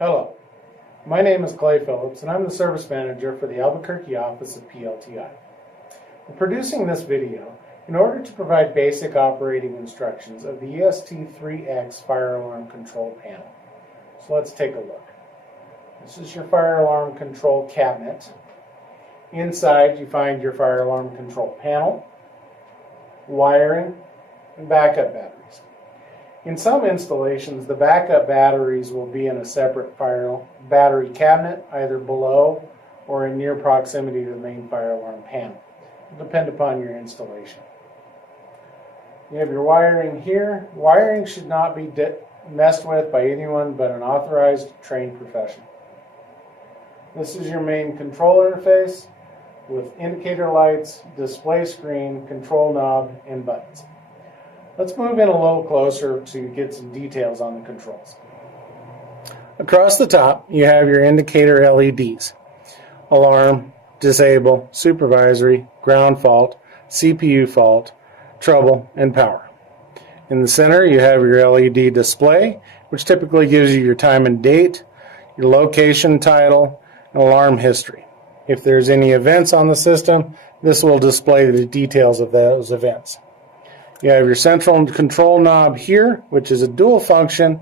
Hello, my name is Clay Phillips and I'm the Service Manager for the Albuquerque office of PLTI. I'm producing this video in order to provide basic operating instructions of the EST3X fire alarm control panel. So let's take a look. This is your fire alarm control cabinet. Inside you find your fire alarm control panel, wiring, and backup batteries. In some installations, the backup batteries will be in a separate fire battery cabinet, either below or in near proximity to the main fire alarm panel. It'll depend upon your installation. You have your wiring here. Wiring should not be messed with by anyone but an authorized, trained professional. This is your main control interface with indicator lights, display screen, control knob, and buttons. Let's move in a little closer to get some details on the controls. Across the top, you have your indicator LEDs. Alarm, disable, supervisory, ground fault, CPU fault, trouble, and power. In the center, you have your LED display, which typically gives you your time and date, your location title, and alarm history. If there's any events on the system, this will display the details of those events. You have your central control knob here, which is a dual function.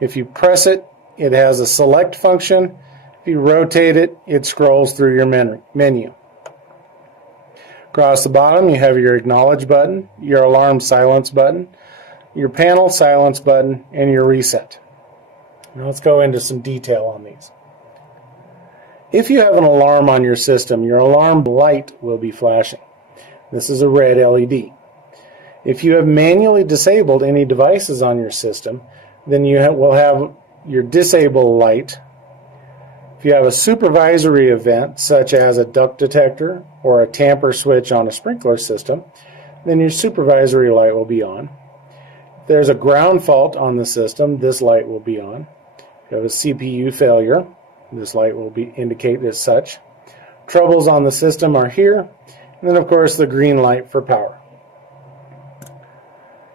If you press it, it has a select function. If you rotate it, it scrolls through your menu. Across the bottom, you have your acknowledge button, your alarm silence button, your panel silence button, and your reset. Now let's go into some detail on these. If you have an alarm on your system, your alarm light will be flashing. This is a red LED. If you have manually disabled any devices on your system, then you will have your disable light. If you have a supervisory event, such as a duct detector or a tamper switch on a sprinkler system, then your supervisory light will be on. If there's a ground fault on the system, this light will be on. If you have a CPU failure, this light will indicate as such. Troubles on the system are here, and then of course the green light for power.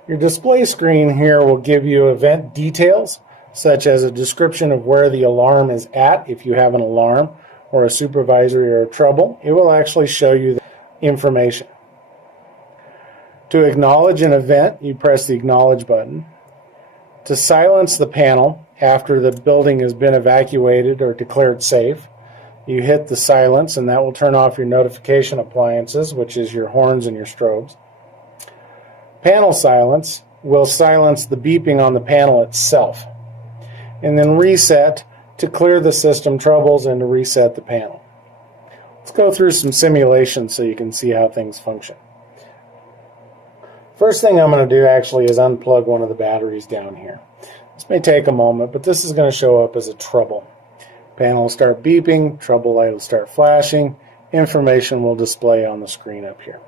Your display screen here will give you event details, such as a description of where the alarm is at. If you have an alarm or a supervisory or a trouble, it will actually show you the information. To acknowledge an event, you press the acknowledge button. To silence the panel after the building has been evacuated or declared safe, you hit the silence, and that will turn off your notification appliances, which is your horns and your strobes. Panel silence will silence the beeping on the panel itself. And then reset to clear the system troubles and to reset the panel. Let's go through some simulations so you can see how things function. First thing I'm going to do actually is unplug one of the batteries down here. This may take a moment, but this is going to show up as a trouble. Panel will start beeping, trouble light will start flashing, information will display on the screen up here.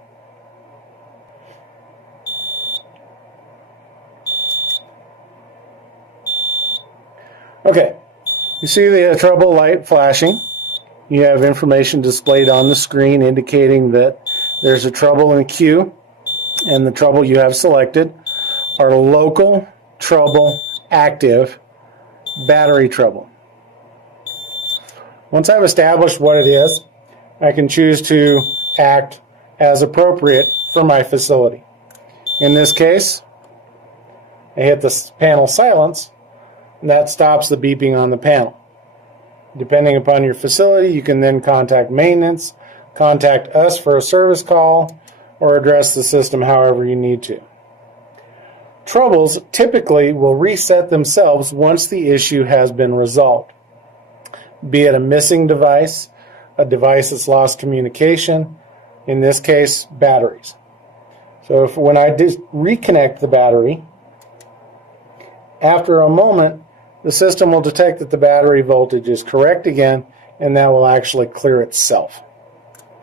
Okay, you see the trouble light flashing. You have information displayed on the screen indicating that there's a trouble in the queue, and the trouble you have selected are local, trouble, active, battery trouble. Once I've established what it is, I can choose to act as appropriate for my facility. In this case, I hit the panel silence, and that stops the beeping on the panel. Depending upon your facility, you can then contact maintenance, contact us for a service call, or address the system however you need to. Troubles typically will reset themselves once the issue has been resolved, be it a missing device, a device that's lost communication, in this case, batteries. So when I reconnect the battery, after a moment, the system will detect that the battery voltage is correct again, and that will actually clear itself.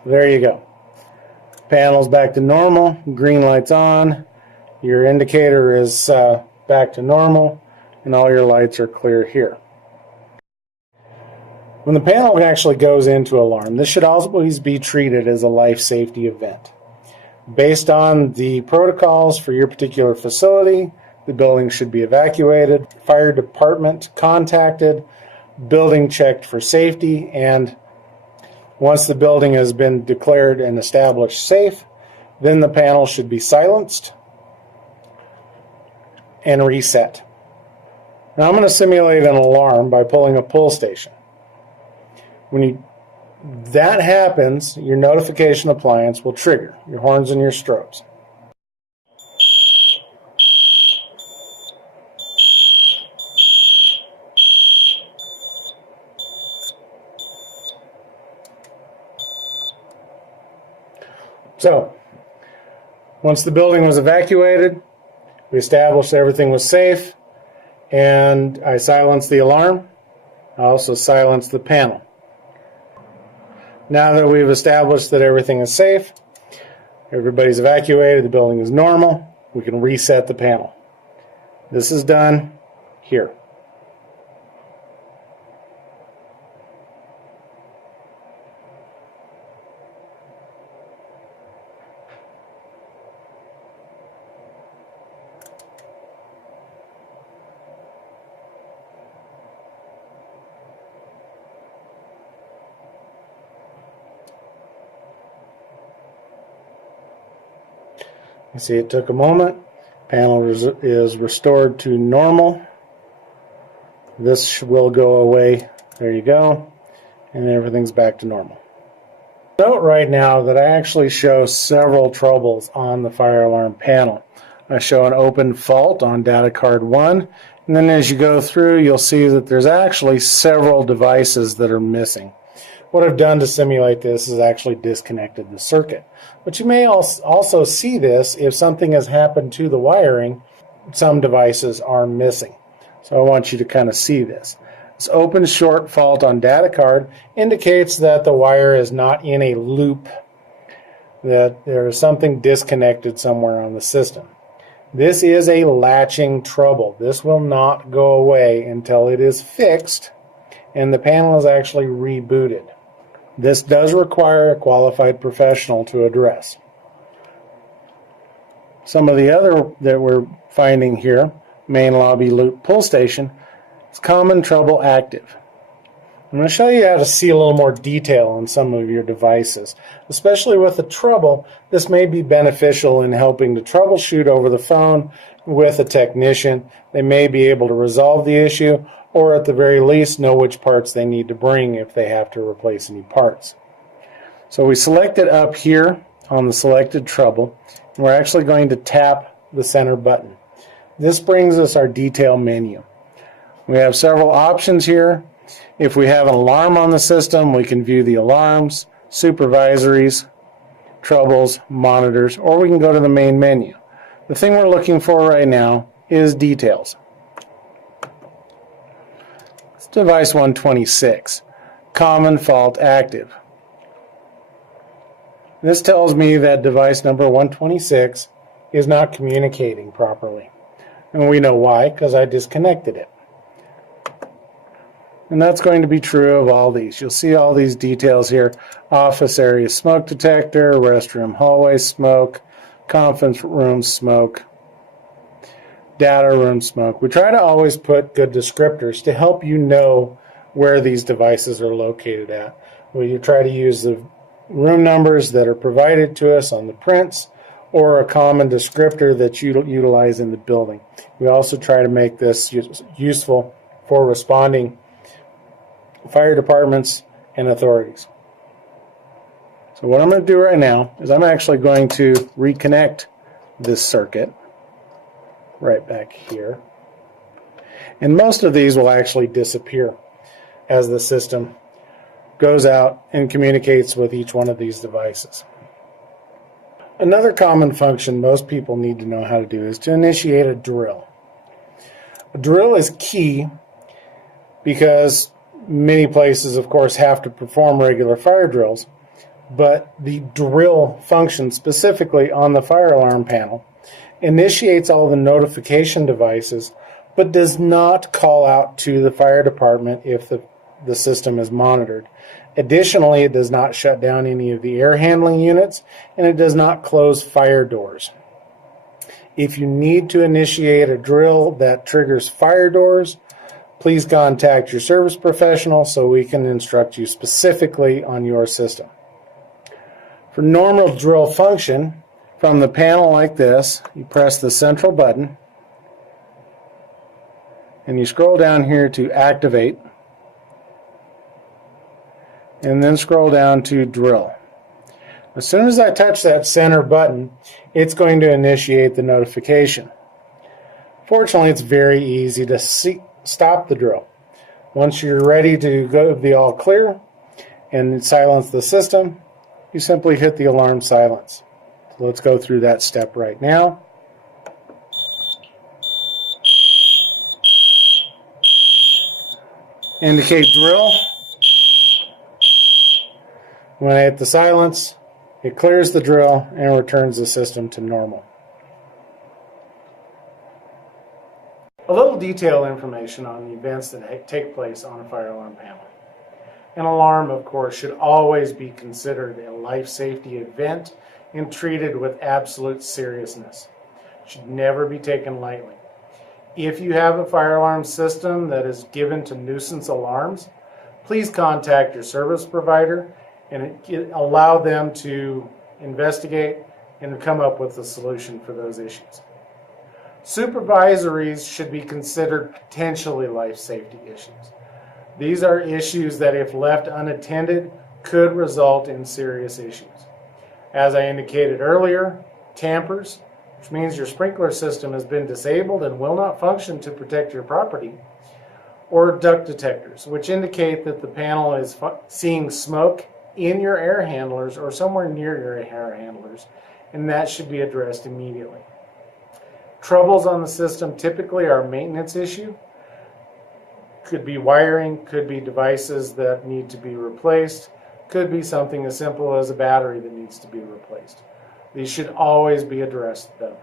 There you go. Panel's back to normal, green light's on, your indicator is back to normal, and all your lights are clear here. When the panel actually goes into alarm, this should always be treated as a life safety event. Based on the protocols for your particular facility, the building should be evacuated, fire department contacted, building checked for safety, and once the building has been declared and established safe, then the panel should be silenced and reset. Now I'm going to simulate an alarm by pulling a pull station. When that happens, your notification appliance will trigger, your horns and your strobes. So, once the building was evacuated, we established everything was safe, and I silenced the alarm. I also silenced the panel. Now that we've established that everything is safe, everybody's evacuated, the building is normal, we can reset the panel. This is done here. You see it took a moment. Panel is restored to normal. This will go away. There you go. And everything's back to normal. Note right now that I actually show several troubles on the fire alarm panel. I show an open fault on data card 1, and then as you go through you'll see that there's actually several devices that are missing. What I've done to simulate this is actually disconnected the circuit. But you may also see this if something has happened to the wiring, some devices are missing. So I want you to kind of see this. This open short fault on data card indicates that the wire is not in a loop, that there is something disconnected somewhere on the system. This is a latching trouble. This will not go away until it is fixed and the panel is actually rebooted. This does require a qualified professional to address. Some of the other that we're finding here, main lobby loop pull station, is common trouble active. I'm going to show you how to see a little more detail on some of your devices. Especially with the trouble, this may be beneficial in helping to troubleshoot over the phone with a technician. They may be able to resolve the issue, or at the very least know which parts they need to bring if they have to replace any parts. So we select it up here on the selected trouble, and we're actually going to tap the center button. This brings us our detail menu. We have several options here. If we have an alarm on the system, we can view the alarms, supervisories, troubles, monitors, or we can go to the main menu. The thing we're looking for right now is details. It's device 126, common fault active. This tells me that device number 126 is not communicating properly. And we know why, because I disconnected it. And that's going to be true of all these. You'll see all these details here. Office area smoke detector, restroom hallway smoke, conference room smoke, data room smoke. We try to always put good descriptors to help you know where these devices are located at. We try to use the room numbers that are provided to us on the prints or a common descriptor that you utilize in the building. We also try to make this useful for responding fire departments and authorities. So what I'm going to do right now is I'm actually going to reconnect this circuit right back here. And most of these will actually disappear as the system goes out and communicates with each one of these devices. Another common function most people need to know how to do is to initiate a drill. A drill is key because many places, of course, have to perform regular fire drills, but the drill function specifically on the fire alarm panel initiates all the notification devices, but does not call out to the fire department if the system is monitored. Additionally, it does not shut down any of the air handling units, and it does not close fire doors. If you need to initiate a drill that triggers fire doors, please contact your service professional so we can instruct you specifically on your system. For normal drill function, from the panel like this, you press the central button and you scroll down here to activate, and then scroll down to drill. As soon as I touch that center button, it's going to initiate the notification. Fortunately, it's very easy to stop the drill. Once you're ready to go the all clear and silence the system, you simply hit the alarm silence. So let's go through that step right now. Indicate drill. When I hit the silence, it clears the drill and returns the system to normal. A little detailed information on the events that take place on a fire alarm panel. An alarm, of course, should always be considered a life safety event and treated with absolute seriousness. It should never be taken lightly. If you have a fire alarm system that is given to nuisance alarms, please contact your service provider and allow them to investigate and come up with a solution for those issues. Supervisories should be considered potentially life safety issues. These are issues that, if left unattended, could result in serious issues. As I indicated earlier, tampers, which means your sprinkler system has been disabled and will not function to protect your property, or duct detectors, which indicate that the panel is seeing smoke in your air handlers or somewhere near your air handlers, and that should be addressed immediately. Troubles on the system typically are a maintenance issue. Could be wiring, could be devices that need to be replaced, could be something as simple as a battery that needs to be replaced. These should always be addressed though.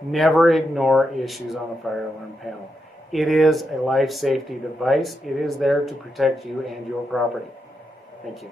Never ignore issues on a fire alarm panel. It is a life safety device. It is there to protect you and your property. Thank you.